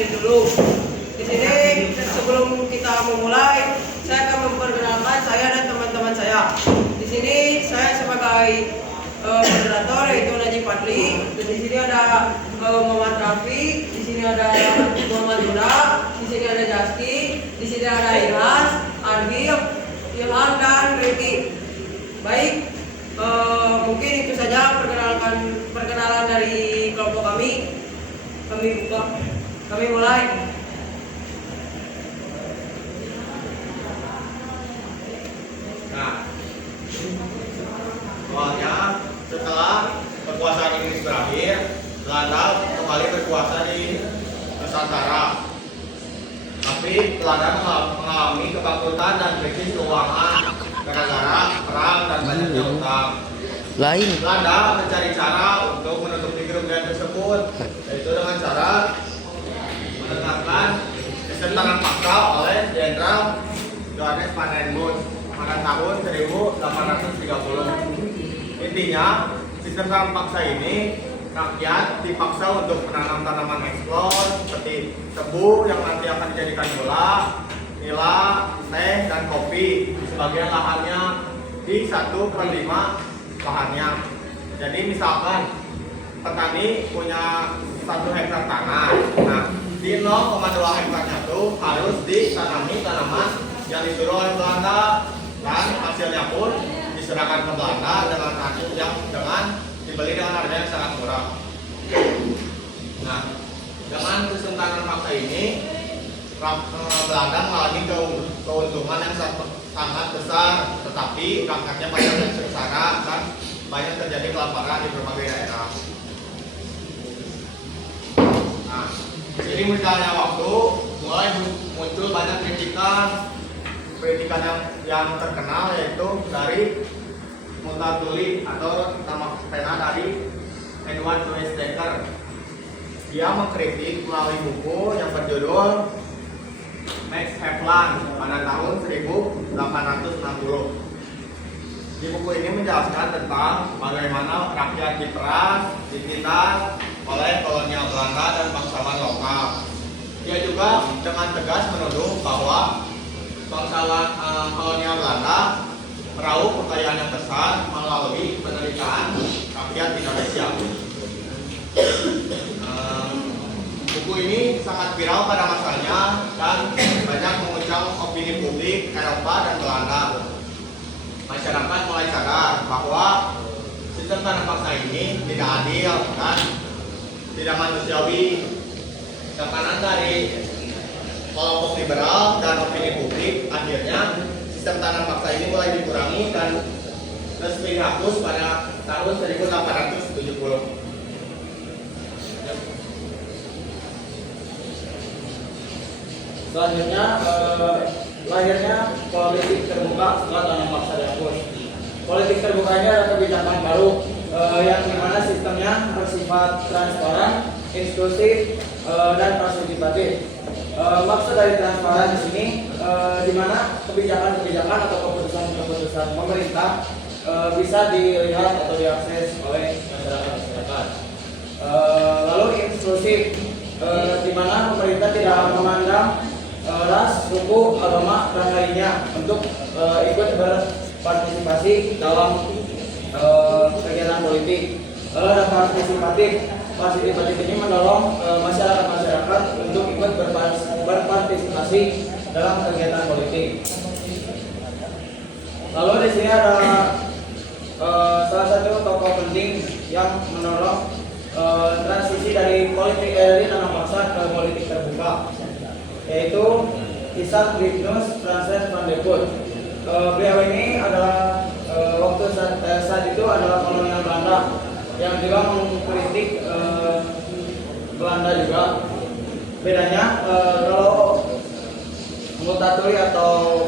diri dulu. Di sini sebelum kita memulai, saya akan memperkenalkan saya dan teman-teman saya. Di sini saya sebagai moderator yaitu Najib Fadli. Di sini ada Muhammad Rafi, di sini ada Muhammad Dura, di sini ada Jaski, di sini ada Ilyas, Arbil, Ilham dan Ricky. Baik, mungkin itu saja perkenalan dari kelompok kami. Kami mulai. Nah, awalnya setelah kekuasaan Inggris berakhir, Belanda kembali berkuasa di Nusantara. Tapi Belanda mengalami kebangkrutan dan krisis keuangan gara-gara perang dan banyaknya utang. Belanda mencari cara untuk menutupi kerugian tersebut, yaitu dengan cara menetapkan sistem tangan paksa oleh Jenderal Johannes van Riebeeck pada tahun 1830. Intinya, sistem tanam paksa ini rakyat dipaksa untuk menanam tanaman eksplor seperti tebu yang nanti akan dijadikan gula, nila, teh, dan kopi. Sebagian lahannya di 1/5 lahannya. Jadi misalkan petani punya 1 hektar tanah, nah di 0,2 hektarnya itu harus ditanami tanaman yang disuruh oleh Belanda, dan hasilnya pun diserahkan ke Belanda dengan hasil yang dibeli dengan harga yang sangat murah. Nah, dengan sistem tanam paksa ini, Belanda mengalami keuntungan yang sangat besar, tetapi rakyatnya banyak yang sengsara dan banyak terjadi kelaparan di berbagai daerah. Nah, seiring berjalannya waktu, mulai muncul banyak kritikan yang terkenal, yaitu dari Multatuli atau nama pena dari Edward Louis Dekker. Dia mengkritik melalui buku yang berjudul Max Havelaar pada tahun 1860. Di buku ini menjelaskan tentang bagaimana rakyat diperas, ditindas oleh kolonial Belanda dan bangsawan lokal. Dia juga dengan tegas menuduh bahwa bangsawan kolonial Belanda meraup kekayaan yang besar melalui penderitaan rakyat Indonesia. Buku ini sangat viral pada masanya dan banyak mengundang opini publik Eropa dan Belanda. Masyarakat mulai sadar bahwa sistem tanam paksa ini tidak adil dan tidak manusiawi. Tekanan dari kelompok liberal dan opini publik, akhirnya sistem tanam paksa ini mulai dikurangi dan resmi dihapus pada tahun 1870. Selanjutnya, lahirnya politik terbuka setelah tanam paksa dihapus. Politik terbuka ini adalah kebijakan baru yang dimana sistemnya bersifat transparan, inklusif, dan partisipatif. Maksud dari transparan di sini, di mana kebijakan-kebijakan atau keputusan-keputusan pemerintah bisa dilihat atau diakses oleh masyarakat. Lalu inklusif, di mana pemerintah tidak memandang ras, suku, agama, dan lainnya untuk ikut berpartisipasi dalam kegiatan politik. Lalu ada partisipatif. Partisipatif ini mendorong masyarakat untuk ikut berpartisipasi dalam kegiatan politik. Lalu di sini ada salah satu tokoh penting yang mendorong transisi dari tanam paksa ke politik terbuka, yaitu Isaac Liebknecht Francis van der Voort. Beliau ini adalah waktu saat itu adalah kolonial Belanda yang juga mengkritik Belanda juga. Bedanya kalau Multatuli atau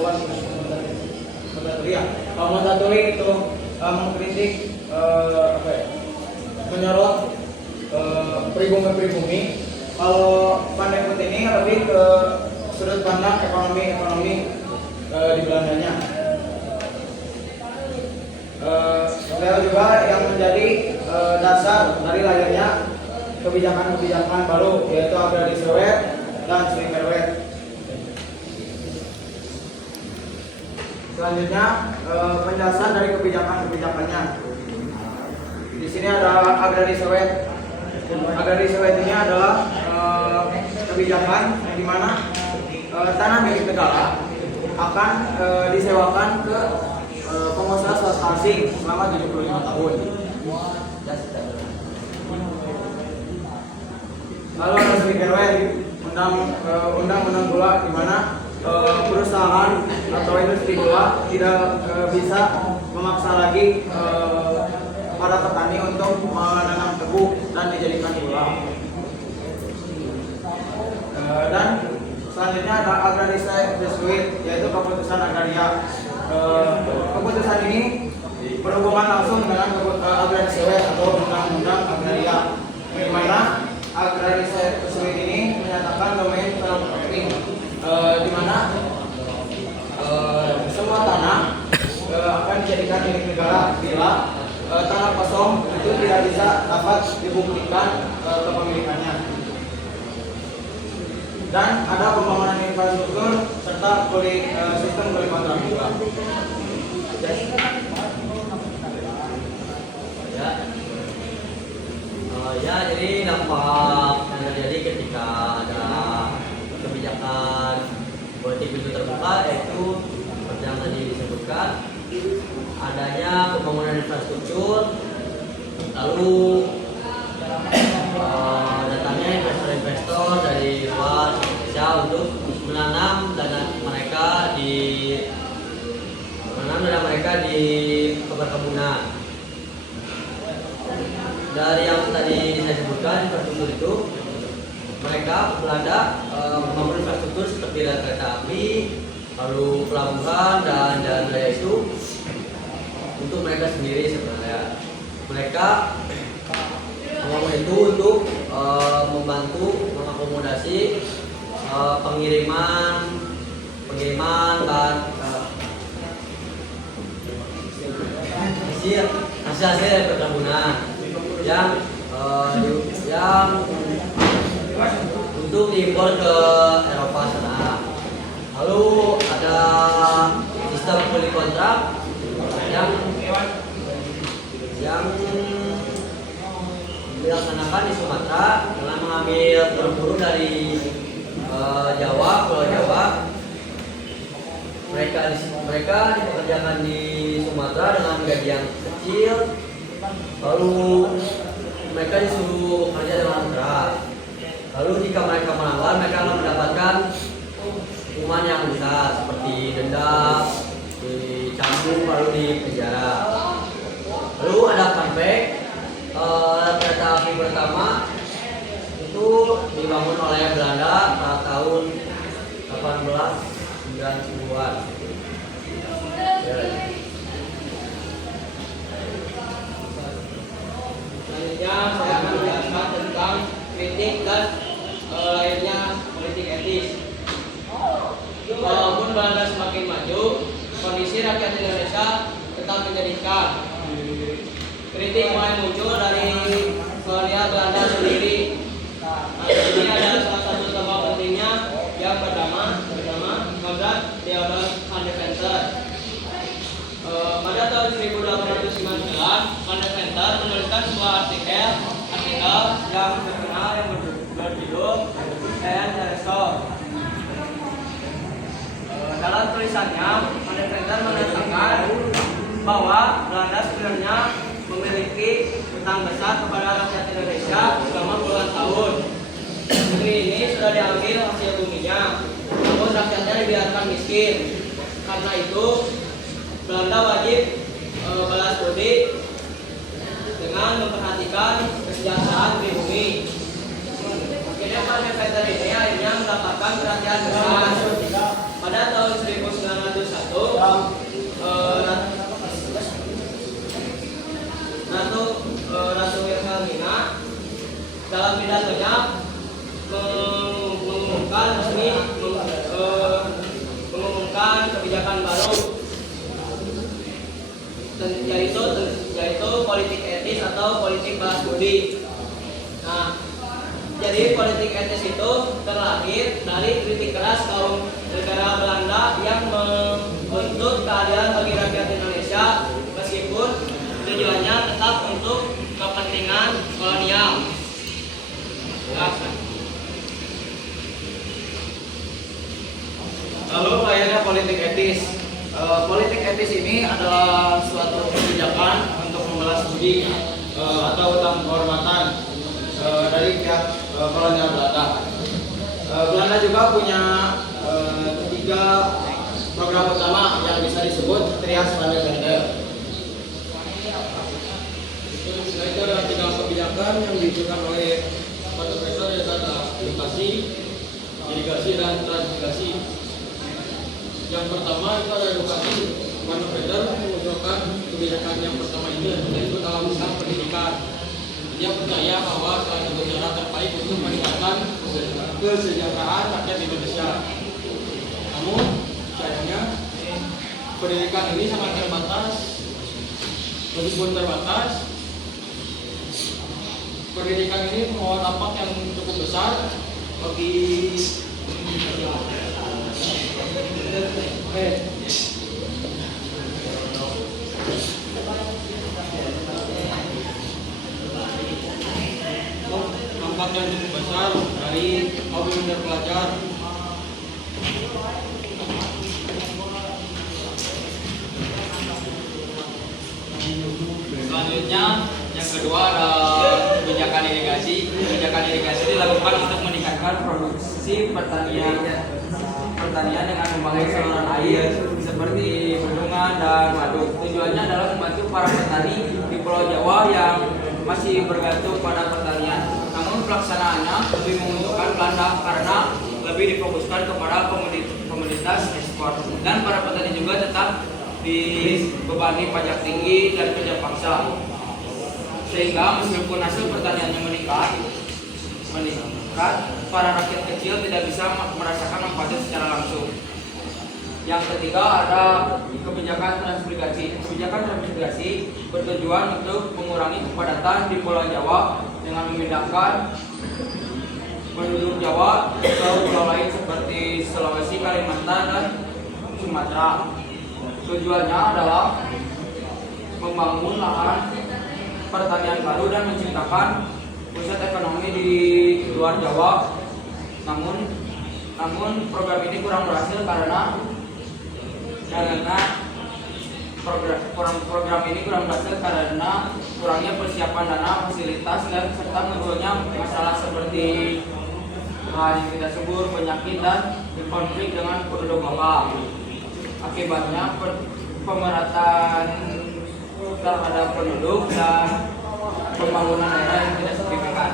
Multatuli itu mengkritik menyorot pribumi. Kalau Van der Voort ini lebih ke sudut pandang ekonomi di Belandanya. Beliau juga yang menjadi dasar dari lahirnya kebijakan-kebijakan baru, yaitu agrari Sower dan Swiperware. Selanjutnya penjelasan dari kebijakannya. Di sini ada Agraris Sewet. Agraris Sewet ini adalah kebijakan di mana tanah milik negara akan disewakan ke pengusaha swasta asing selama 75 tahun. Lalu ada Swiperware, undang-undang gula di mana perusahaan atau industri gula tidak bisa memaksa lagi para petani untuk menanam tebu dan dijadikan gula. Dan selanjutnya ada Agraris Sewet, yaitu keputusan agraria. Keputusan ini berhubungan langsung dengan Agraris Sewet atau undang-undang agraria, di mana Agraris Sewet ini menyatakan domain properti, di mana semua tanah akan dijadikan milik negara bila tanah kosong itu tidak bisa dapat dibuktikan kepemilikannya. Dan ada pembangunan infrastruktur serta sistem kuli kontrak juga. Ya, jadi dampak yang terjadi ketika ada kebijakan politik pintu terbuka, yaitu seperti yang tadi disebutkan, adanya pembangunan infrastruktur, lalu datangnya investor-investor dari luar Indonesia untuk menanam dana mereka di perkebunan. Dari yang tadi saya sebutkan, infrastruktur itu mereka Belanda membangun infrastruktur seperti rel kereta api, lalu pelabuhan dan jalan raya itu untuk mereka sendiri sebenarnya. Mereka membangun itu untuk membantu mengakomodasi pengiriman hasil perkebunan yang untuk diimpor ke Eropa sana. Lalu ada sistem kuli kontrak yang dilaksanakan di Sumatera dengan mengambil berburu dari Jawa, Pulau Jawa. Mereka dipekerjakan di Sumatera dengan gaji yang kecil, lalu mereka disuruh bekerja dengan keras. Lalu jika mereka melanggar, mereka akan mendapatkan hukuman yang besar seperti denda, dicambuk, lalu di penjara. Lalu ada fun fact, kereta api pertama itu dibangun oleh Belanda pada tahun 1890-an. Selanjutnya saya akan menjelaskan tentang kritik dan lainnya politik etis. Walaupun Belanda semakin maju, kondisi rakyat Indonesia tetap menyedihkan. Kritik mulai muncul dari kolonial Belanda sendiri. Ini adalah salah satu tokoh pentingnya yang pertama Konrad Theodor van der Venter. Pada tahun 1819, Van der Venter menuliskan sebuah artikel yang terkenal yang berjudul Stand the Restore. Dalam tulisannya, Van der Venter mengatakan bahwa Belanda sebenarnya memiliki hutang besar kepada rakyat Indonesia selama puluhan tahun. Negeri ini sudah diambil hasil buminya, namun rakyatnya dibiarkan miskin. Karena itu, Belanda wajib balas budi dengan memperhatikan kesejahteraan pribumi. Akhirnya Van der Venter ini akhirnya mendapatkan perhatian besar. Pada tahun 1901, Ratu Wilhelmina dalam pidatonya mengumumkan kebijakan baru, yaitu politik etis atau politik balas budi. Nah, jadi politik etis itu terlahir Lalu layarnya politik etis. Politik etis ini adalah suatu kebijakan untuk membalas budi atau utang kehormatan dari pihak kolonial Belanda. Belanda juga punya tiga program utama yang bisa disebut Trias van der Velde. Nah, itu ada 3 kebijakan yang diusulkan oleh Pak Profesor, yaitu ada edukasi, irigasi, dan transmigrasi. Yang pertama itu ada edukasi. Pak Profesor mengusulkan kebijakan yang pertama ini yaitu dalam bidang pendidikan. Dia percaya bahwa salah satu cara terbaik untuk meningkatkan kesejahteraan rakyat Indonesia. Namun sayangnya pendidikan ini sangat terbatas. Meskipun terbatas, pendidikan ini membawa dampak yang cukup besar bagi dampak yang cukup besar dari kaum yang terpelajar. Selanjutnya, yang kedua ada kebijakan irigasi. Kebijakan irigasi dilakukan untuk meningkatkan produksi pertanian dengan membangun saluran air seperti bendungan dan waduk. Tujuannya adalah membantu para petani di Pulau Jawa yang masih bergantung pada pertanian. Namun pelaksanaannya lebih menguntungkan Belanda karena lebih difokuskan kepada komoditas ekspor, dan para petani juga tetap dibebani pajak tinggi dan kerja paksa, sehingga meskipun hasil pertaniannya meningkat, para rakyat kecil tidak bisa merasakan manfaatnya secara langsung. Yang ketiga ada kebijakan transmigrasi. Kebijakan transmigrasi bertujuan untuk mengurangi kepadatan di Pulau Jawa dengan memindahkan penduduk Jawa ke pulau lain seperti Sulawesi, Kalimantan, dan Sumatera. Tujuannya adalah membangun lahan pertanian baru dan menciptakan pusat ekonomi di luar Jawa. Namun program ini kurang berhasil karena kurangnya persiapan dana, fasilitas, dan serta munculnya masalah seperti yang kita sebut penyakit dan konflik dengan penduduk lokal. Akibatnya pemerataan terhadap penduduk dan pembangunan daerah yang tidak signifikan.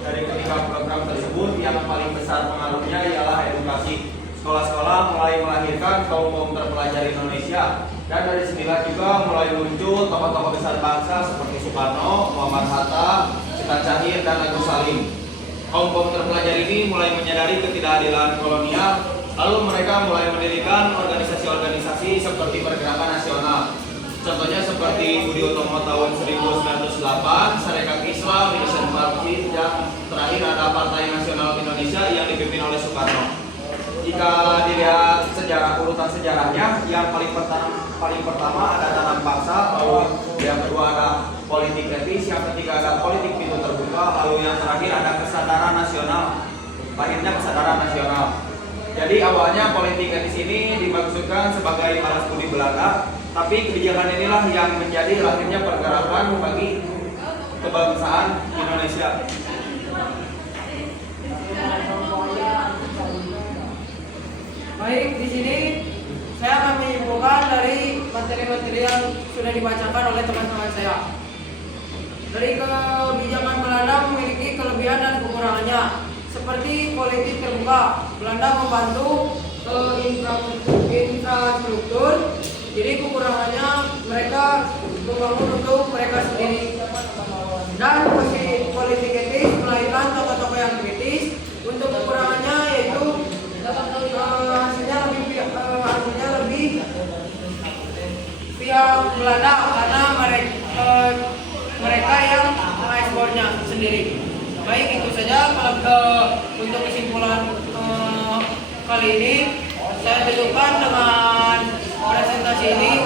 Dari ketiga program tersebut, yang paling besar pengaruhnya ialah edukasi. Sekolah-sekolah mulai melahirkan kaum terpelajar Indonesia, dan dari sinilah juga mulai muncul tokoh-tokoh besar bangsa seperti Soekarno, Muhammad Hatta, Cita Cahir, dan Agus Salim. Kaum terpelajar ini mulai menyadari ketidakadilan kolonial, lalu mereka mulai mendirikan organisasi-organisasi seperti Pergerakan Nasional. Contohnya seperti Budi Utomo tahun 1908, Sarekat Islam, Indonesian Party, dan terakhir ada Partai Nasional Indonesia yang dipimpin oleh Soekarno. Jika dilihat urutan sejarahnya, yang paling pertama ada tanam paksa, lalu yang kedua ada politik etis, yang ketiga ada politik pintu terbuka, lalu yang terakhir ada kesadaran nasional. Lahirnya kesadaran nasional. Jadi awalnya politik etis ini dimaksudkan sebagai balas budi Belanda, tapi kebijakan inilah yang menjadi lahirnya pergerakan bagi kebangsaan Indonesia. Baik, di sini saya akan menyimpulkan dari materi-materi yang sudah dibacakan oleh teman-teman saya. Dari kebijakan Belanda memiliki kelebihan dan kekurangannya. Seperti politik terbuka, Belanda membantu infrastruktur. Jadi kekurangannya mereka membangun untuk mereka sendiri. Dan politik etis melahirkan tokoh-tokoh yang kritis. Untuk kekurangannya yaitu hasilnya lebih pihak Belanda karena mereka yang mengekspornya sendiri. Baik, itu saja untuk kesimpulan kali ini. Saya tunjukkan dengan presentasi ini